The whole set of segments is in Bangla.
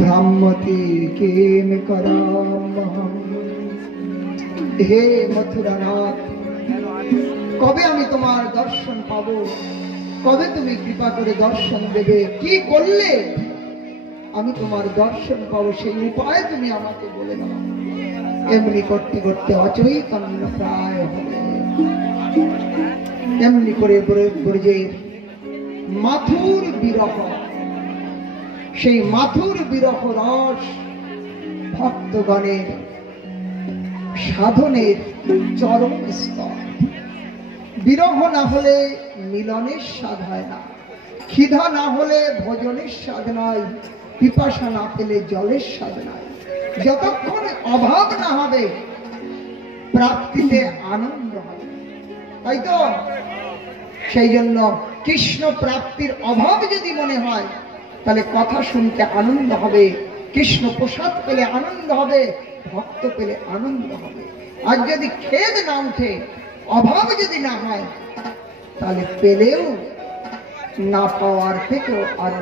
ভ্রাম্যতি কেন করাম। হে মথুরানাথ, কবে আমি তোমার দর্শন পাবো? কবে তুমি কৃপা করে দর্শন দেবে? কি করলে আমি তোমার দর্শন পাবো সেই উপায় তুমি আমাকে বলে দাও। এমনি করতে করতে অচৈতন্য প্রায় হবে। এমনি করে ব্রজের মাথুর বিরহ, সেই মাথুর বিরহ রস ভক্তগণের সাধনের চরম স্তর। বিরহ না হলে মিলনের স্বাদ হয় না, ক্ষিধা না হলে ভোজনের স্বাদ নয়, পিপাসা না পেলে জলের স্বাদ নয়। যতক্ষণ অভাব না হবে প্রাপ্তিতে আনন্দ হবে, তাই তো? সেই জন্য কৃষ্ণ প্রাপ্তির অভাব যদি মনে হয় তাহলে কথা শুনতে আনন্দ হবে, কৃষ্ণ প্রসাদ পেলে আনন্দ হবে, ভক্ত পেলে আনন্দ হবে। আর যদি খেদ না উঠে, অভাব যদি না হয়, তাহলে পেলেও না পাওয়ার থেকেও আরো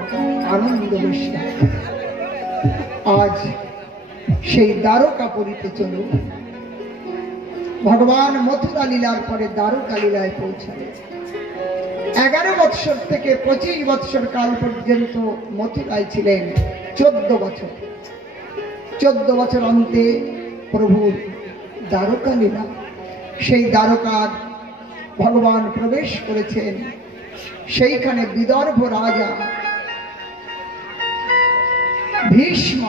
আনন্দ বেশি। আজ সেই দ্বারকাপুরীতে চলুন। ভগবান মথুরা লীলার পরে দ্বারকা লীলায় পৌঁছালেন। 11 বৎসর থেকে 25 বৎসর কাল পর্যন্ত মথুরায় ছিলেন। 14 বছর, 14 বছর অন্তে প্রভুর দ্বারকা লীলা। সেই দ্বারকার ভগবান প্রবেশ করেছেন। সেইখানে বিদর্ভ রাজা ভীষ্ম,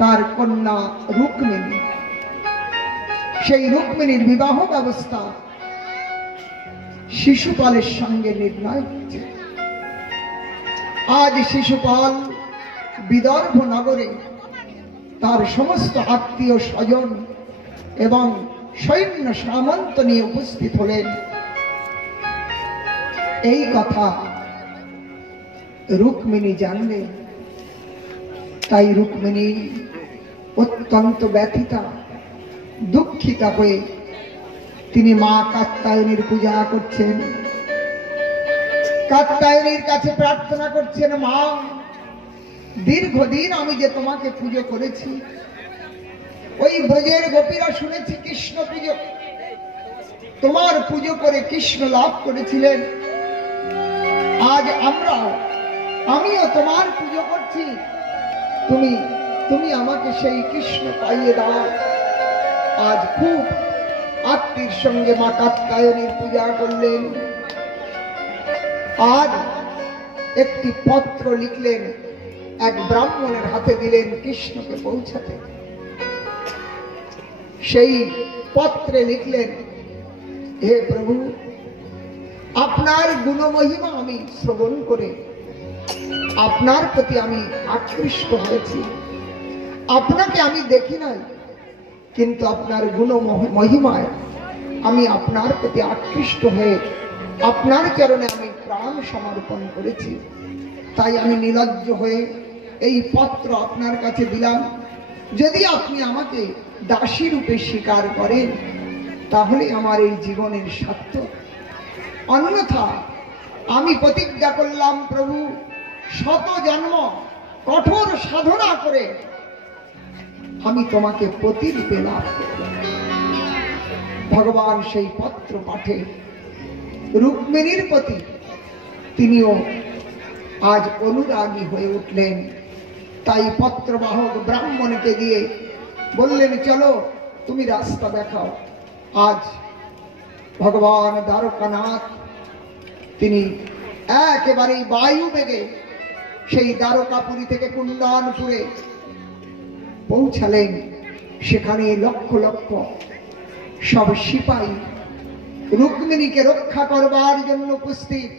তার কন্যা রুক্মিণী, সেই রুক্মিণীর বিবাহ ব্যবস্থা শিশুপালের সঙ্গে নির্ণয় হচ্ছে। আজ শিশুপাল বিদর্ভ নগরে তার সমস্ত আত্মীয় স্বজন এবং সৈন্য সামন্ত নিয়ে উপস্থিত হলেন। এই কথা রুক্মিণী জানলেন। তাই রুক্মিণী অত্যন্ত ব্যথিতা, দুঃখিতা হয়ে তিনি মা কাত্যায়নীর পূজা করছেন। কাত্যায়নীর কাছে প্রার্থনা করছেন, মা, দীর্ঘদিন আমি যে তোমাকে পুজো করেছি, ওই ব্রজের গোপীরা শুনেছি কৃষ্ণ পুজো, তোমার পুজো করে কৃষ্ণ লাভ করেছিলেন। আজ আমিও তোমার পুজো করছি, তুমি আমাকে সেই কৃষ্ণ পাইয়ে দাও। আজ খুব আত্মীর সঙ্গে মা কাত্যায়নীর পূজা করলেন। আর একটি পত্র লিখলেন, এক ব্রাহ্মণের হাতে দিলেন কৃষ্ণকে পৌঁছাতে। সেই পত্রে লিখলেন, হে প্রভু, আপনার গুণমহিমা আমি শ্রবণ করে আপনার প্রতি আমি আকৃষ্ট হয়েছি। আপনাকে আমি দেখি নাই, কিন্তু আপনার গুণ মহিমায় আমি আপনার প্রতি আকৃষ্ট হয়ে আপনার চরণে আমি প্রাণ সমর্পণ করেছি। তাই আমি নির্লজ্জ হয়ে এই পত্র আপনার কাছে দিলাম। যদি আপনি আমাকে দাসী রূপে স্বীকার করেন তাহলে আমার এই জীবনের সার্থক, অন্যথা আমি প্রতিজ্ঞা করলাম প্রভু, শত জন্ম কঠোর সাধনা করে আমি তোমাকে প্রতিরূপে লাভ করব। ভগবান সেই পত্র পাঠে রুক্মিণীর প্রতি তিনিও আজ অনুরাগী হয়ে উঠলেন। তাই পত্রবাহক ব্রাহ্মণকে দিয়ে বললেন, চলো তুমি রাস্তা দেখাও। আজ ভগবান দ্বারকানাথ তিনি একেবারেই বায়ু বেগে সেই দ্বারকাপুরী থেকে কুণ্ডনপুরে পৌঁছালেন। সেখানে লক্ষ লক্ষ সব সিপাহী রুক্মিণীকে রক্ষা করবার জন্য উপস্থিত।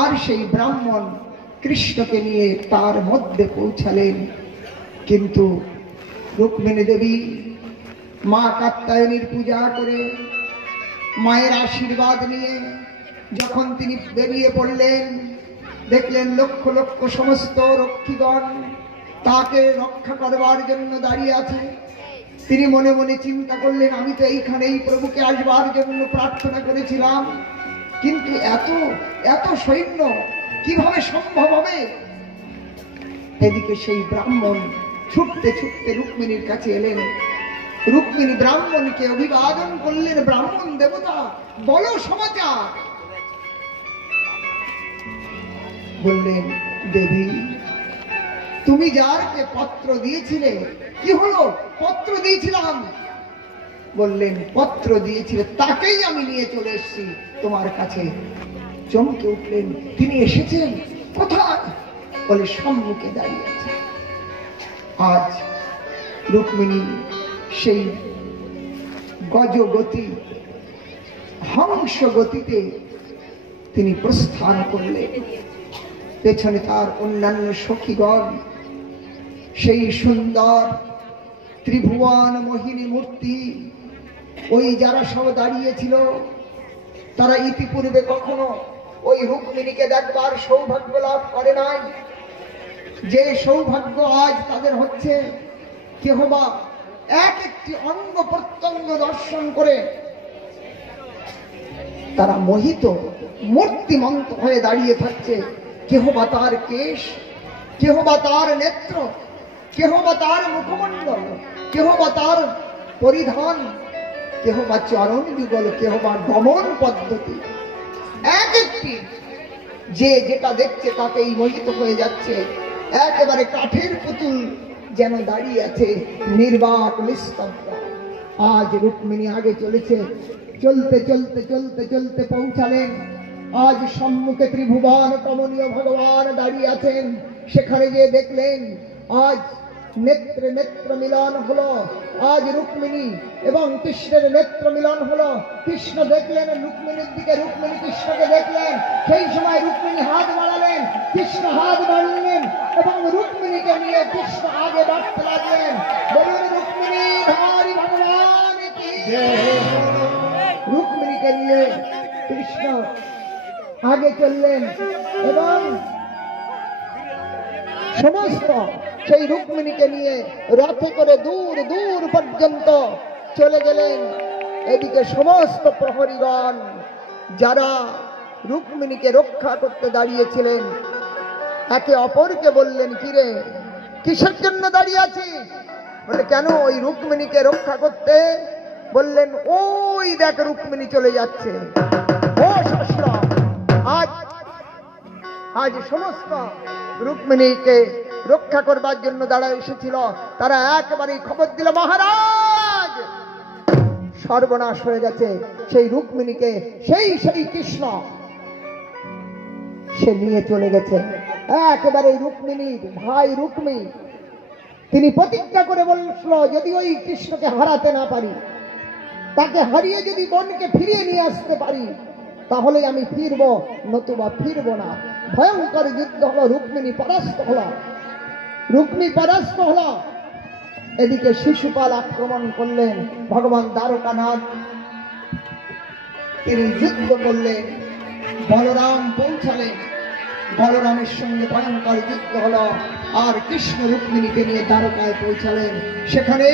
আর সেই ব্রাহ্মণ কৃষ্ণকে নিয়ে তার মধ্যে পৌঁছালেন। কিন্তু রুক্মিণী দেবী মা কাত্যায়নীর পূজা করে মায়ের আশীর্বাদ নিয়ে যখন তিনি বেরিয়ে পড়লেন, দেখলেন লক্ষ লক্ষ সমস্ত রক্ষীগণ তাকে রক্ষা করবার জন্য দাঁড়িয়ে আছে। তিনি মনে মনে চিন্তা করলেন, আমি তো এইখানেই প্রভুকে আসবার জন্য প্রার্থনা করেছিলাম, কিন্তু এত এত সৈন্য কিভাবে সম্ভব হবে? এদিকে সেই ব্রাহ্মণ ছুটতে ছুটতে রুক্মিণীর কাছে এলেন। রুক্মিণী ব্রাহ্মণকে অভিবাদন করলেন, ব্রাহ্মণ দেবতা বলো সমাচার। বললেন, দেবী তুমি যারকে পত্র দিয়েছিলে কি হলো? পত্র দিয়েছিলাম। বললেন, পত্র দিয়েছিলে তাকেই আমি নিয়ে চলে এসেছি তোমার কাছে। চমকে উঠলেন, তিনি এসেছেন কোথায়? বলে, সম্মুখে দাঁড়িয়ে আছে। আজ রুক্মিণী সেই গজগতি হংস গতিতে তিনি প্রস্থান করলেন। পেছনে তার অন্যান্য সখীগণ সেই সুন্দর ত্রিভুবন মোহিনী মূর্তি, ওই যারা সব দাঁড়িয়েছিল তারা ইতিপূর্বে কখনো ওই রুক্মিণীকে দেখবার সৌভাগ্য লাভ করে নাই। যে সৌভাগ্য আজ তাদের হচ্ছে, কেহ বা এক একটি অঙ্গ প্রত্যঙ্গ দর্শন করে তারা মোহিত মূর্তিমন্ত হয়ে দাঁড়িয়ে থাকছে। কেহ বা তার কেশ, কেহ বা তার নেত্র, কেহ বা তার মুখমণ্ডল, কেহ বা তার পরিধান, কেহ বা চরণ যুগল, কেহ বা গমন পদ্ধতি, এক একটি যে যেটা দেখছে তাতেই মোহিত হয়ে যাচ্ছে। একেবারে কাঠের পুতুল যেন দাঁড়িয়ে আছে, নির্বাক নিস্তব্ধ। আজ রুক্মিণী আগে চলেছে, চলতে চলতে চলতে চলতে পৌঁছালেন। আজ সম্মুখে ত্রিভুবন কমনীয় ভগবান দাঁড়িয়ে আছেন। সেখানে গিয়ে দেখলেন আজ নেত্রে নেত্র মিলন হলো। আজ রুক্মিণী এবং কৃষ্ণের নেত্র মিলন হলো। কৃষ্ণ দেখলেন রুক্মিণীর দিকে, রুক্মিণী কৃষ্ণকে দেখলেন। সেই সময় রুক্মিণী হাত বাড়ালেন, কৃষ্ণ হাত বাড়লেন এবং রুক্মিণীকে নিয়ে কৃষ্ণ আগে বাড়তে লাগলেন। বলুন, রুক্মিণী ধারী ভগবান কি। রুক্মিণীকে নিয়ে কৃষ্ণ আগে চললেন এবং সমস্ত সেই রুক্মিণীকে নিয়ে রথে করে দূর দূর পর্যন্ত চলে গেলেন। এদিকে সমস্ত প্রহরীগণ যারা রুক্মিণীকে রক্ষা করতে দাঁড়িয়েছিলেন একে অপরকে বললেন, কিরে কিসের জন্য দাঁড়িয়ে আছিস? বলে, কেন ওই রুক্মিণীকে রক্ষা করতে। বললেন, ওই দেখ রুক্মিণী চলে যাচ্ছে। ও শ্বশুর, আজ সমস্ত রুক্মিণীকে রক্ষা করবার জন্য দাঁড়ায় এসেছিল। তারা একেবারেই খবর দিল, মহারাজ সর্বনাশ হয়ে গেছে। সেই রুক্মিণীকে সেই কৃষ্ণ সে নিয়ে চলে গেছে। একেবারে রুক্মিণীর ভাই রুক্মী তিনি প্রতিজ্ঞা করে বলছিল, যদি ওই কৃষ্ণকে হারাতে না পারি, তাকে হারিয়ে যদি বোনকে ফিরিয়ে নিয়ে আসতে পারি, তাহলে আমি ফিরব, নতুবা ফিরব না। ভয়ঙ্কর যুদ্ধ হলো, রুক্মিণী পরাস্ত হলো, রুক্মী পরাস্ত হলো। এদিকে শিশুপাল আক্রমণ করলেন। ভগবান দ্বারকানাথ তিনি যুদ্ধ করলেন। বলরাম পৌঁছালেন, বলরামের সঙ্গে ভয়ঙ্কর যুদ্ধ হলো। আর কৃষ্ণ রুক্মিণীকে নিয়ে দ্বারকায় পৌঁছালেন। সেখানে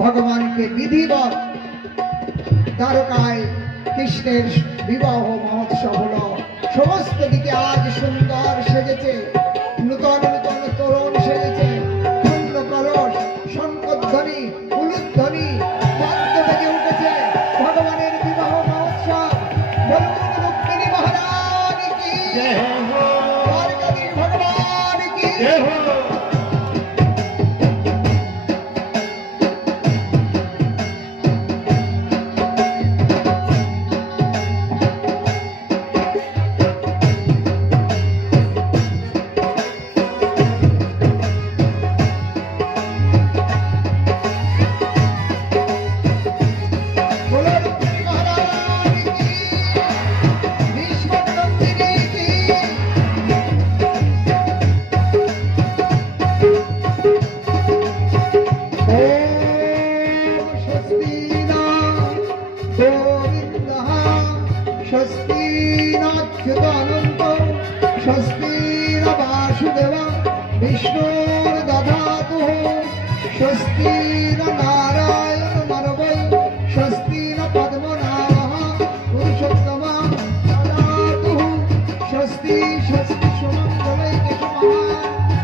ভগবানকে বিধিবৎ দ্বারকায় কৃষ্ণের বিবাহ মহোৎসব হলো। সমস্ত দিকে আজ সুন্দর সেজেছে, নূতন নূতন তরুণ সেজেছে। পূর্ণ কলস, শঙ্খধ্বনি, উলুধ্বনি, বাদ্য বেজে উঠেছে। ভগবানের বিবাহ মহোৎসব। বলুন, রুক্মিণী মহারাজ কি, দ্বারকাধীশ ভগবান কি।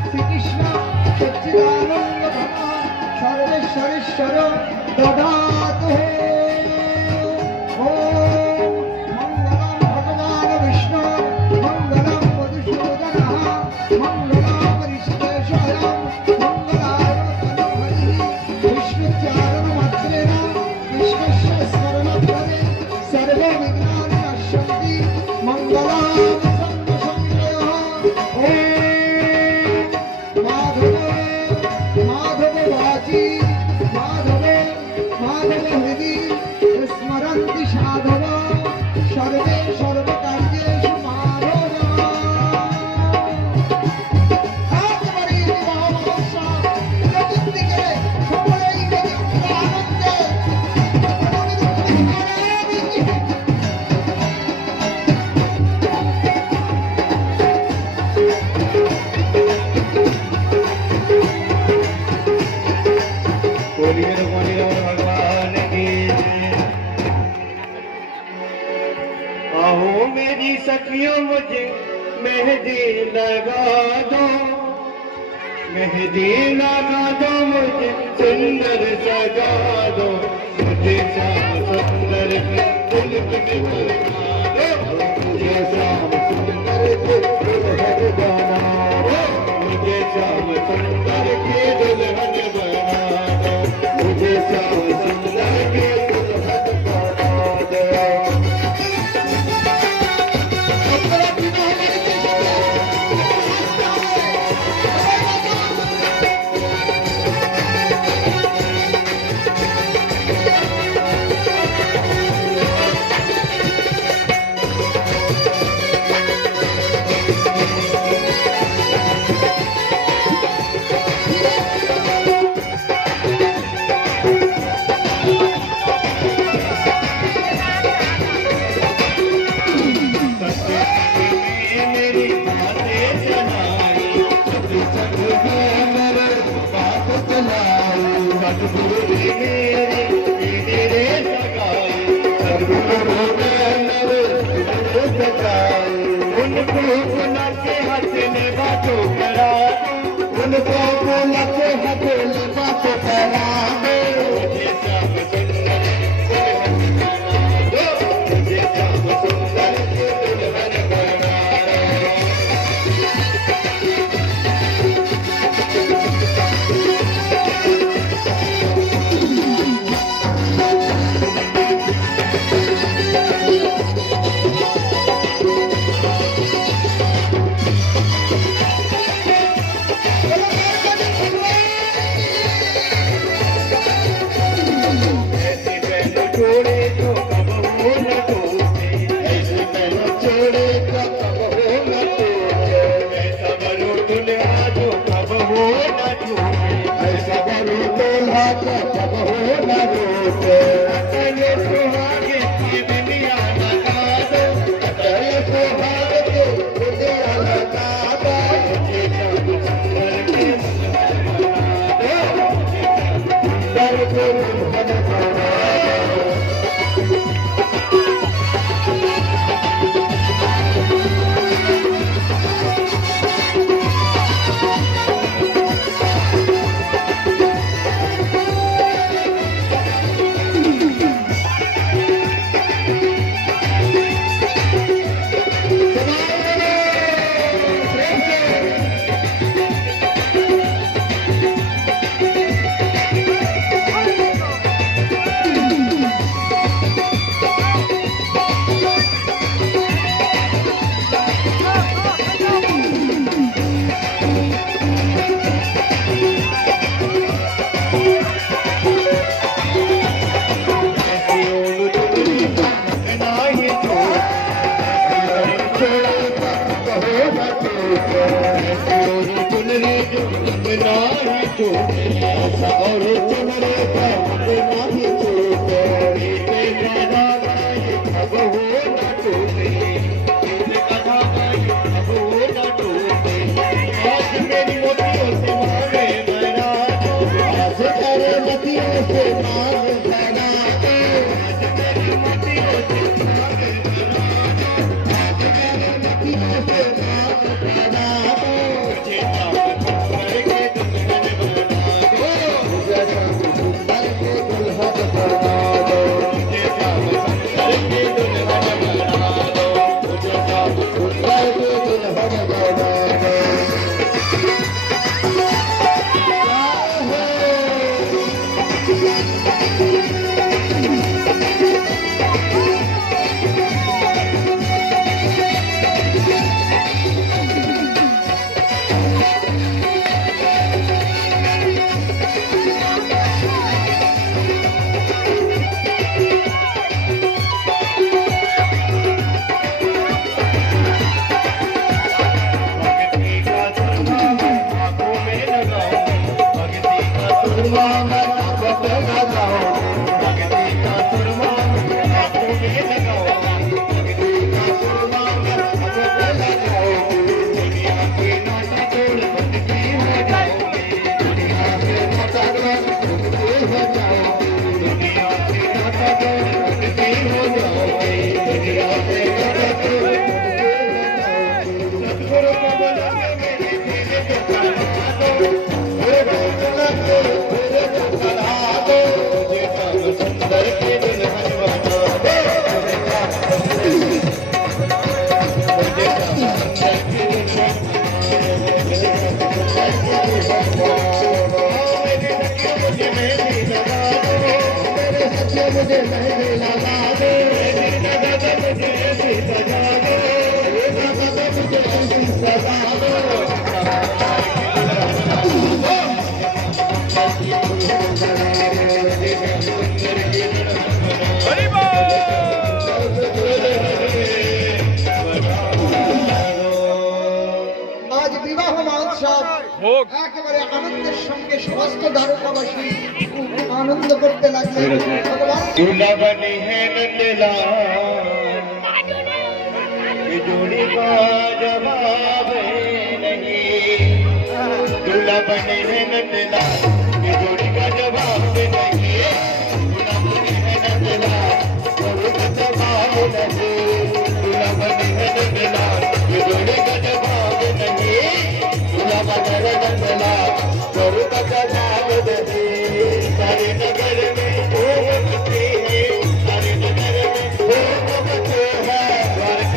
শ্রী কৃষ্ণ मंगलाम ऋषिकेशायां मंगलाय तनुहरिः विष्णुचारणमात्रेण विष्णुस्य स्मरणफले सर्वे विघ्नानि नश्यन्ति मंगलाम संगसंगयः ओम माधव वाची माधव हृदि स्मरन्ति साधव सर्वे सर्वकार्येषु भगवान की आओ मेरी सखियों मुझे मेहंदी लगा दो, मेहंदी लगा दो मुझे सुंदर सजा दो, मुझे श्याम सुंदर के दुल्हन बना दो, मुझे श्याम सुंदर के दुल्हन बना दो, मुझे श्याम सुंदर के दुल्हन बना दो, मुझे श्याम सुंदर के दुल्हन बना दो। मुझे मेहंदी लगा दो, मुझे ऐसी सजा दो, मुझे ऐसी सजा दो। आज विवाह महोत्सव একেবারে আনন্দের সঙ্গে সমস্ত দ্বারকাবাসী খুব আনন্দ করতে লাগলেন। ভগবান दूल्हा बनी है नंदला, जोड़ी का जवाब नहीं। दूल्हा बनी है नंदला, जोड़ी का जवाब नहीं। दूल्हा बनी है नंदला, जोड़ी का जवाब नहीं। दूल्हा बनी है नंदला, जोड़ी का जवाब नहीं। दूल्हा बनी है नंदला, जोड़ी का जवाब नहीं। सारे नगर में जोड़ी का जवाब नहीं। दूल्हा बने नंदला, जोड़ी का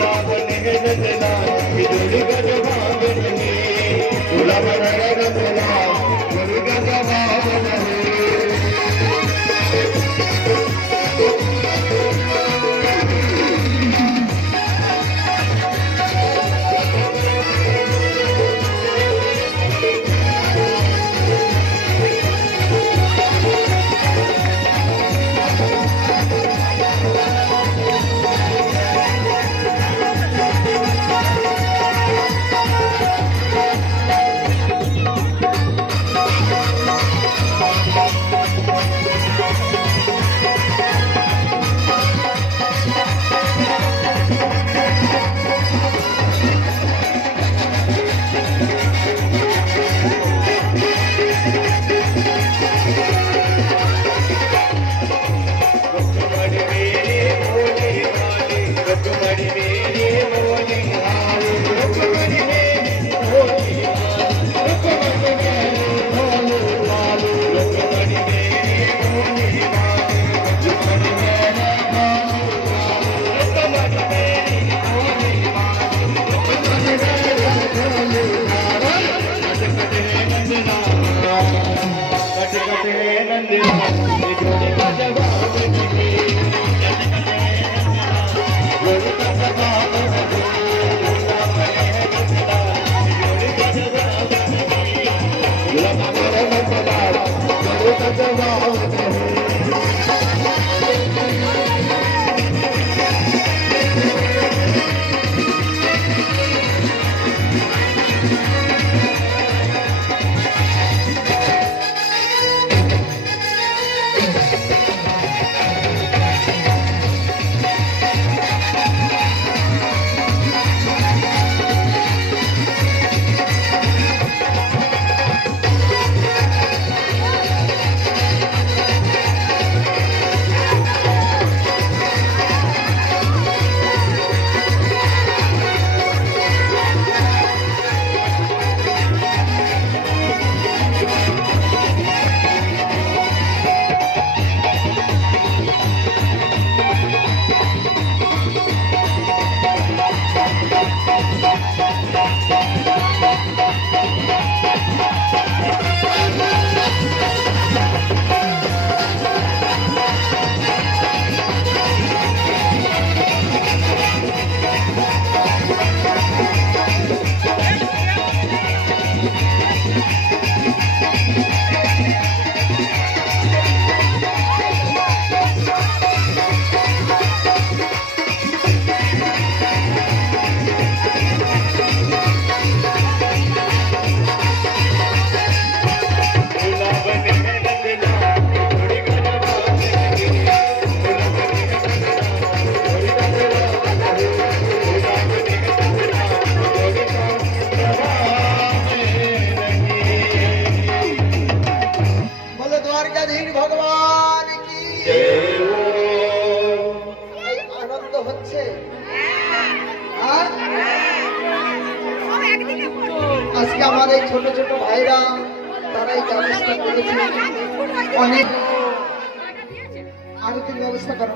जवाब नहीं। जोड़ी का जवाब नहीं। दूल्हा बने नंदला, जोड़ी का जवाब। হচ্ছে? হ্যাঁ? আজকে আমার এই ছোট ছোট ভাইরা তারাই ব্যবস্থা করেছে অনেক। আরতির ব্যবস্থা করো।